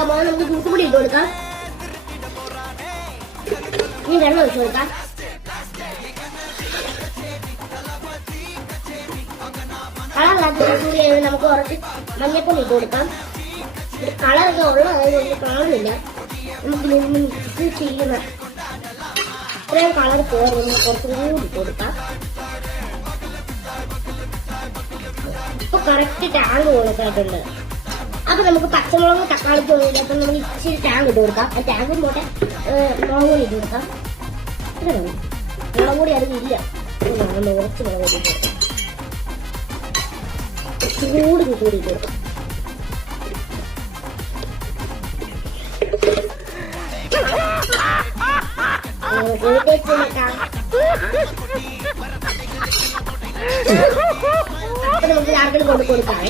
ഉണ്ടാക്കാൻ പോകുന്നത്. നമുക്ക് ചൂട്ടുപൊടി ഇട്ട് കൊടുക്കാം. ഇനി വെള്ളം ഒഴിച്ചു കൊടുക്കാം. കളറിലാക്കി നമുക്ക് കുറച്ച് മഞ്ഞപ്പൊടി ഇട്ട് കൊടുക്കാം. കളറൊക്കെ ഉള്ളതായതുകൊണ്ട് കാണുന്നില്ല. നമുക്ക് മിക്സ് ചെയ്യണം. ഇത്രയും കളർ പോയി കുറച്ചും കൂടി ഇട്ട് കൊടുക്കാം. ഇപ്പൊ കറക്റ്റ് ടാങ്ക് കൊടുക്കായിട്ടുണ്ട്. അപ്പൊ നമുക്ക് പച്ചമുളകും തക്കാളിക്കും ഒന്നുമില്ല. അപ്പൊ നമുക്ക് ഇച്ചിരി ടാങ്ക് ഇട്ട് കൊടുക്കാം. ആ ടാങ്കും പോട്ടെ മുളക് പൊടി ഇട്ട് കൊടുക്കാം. മുളക് പൊടി അതിലില്ല. കുറച്ച് മുളക് പൊടി ഇട്ട് കൊടുക്കാം. ചൂട് കൂടി ഇട്ട് കൊടുക്കാം. നമുക്ക് ആർക്കും കൊണ്ട് കൊടുക്കാം.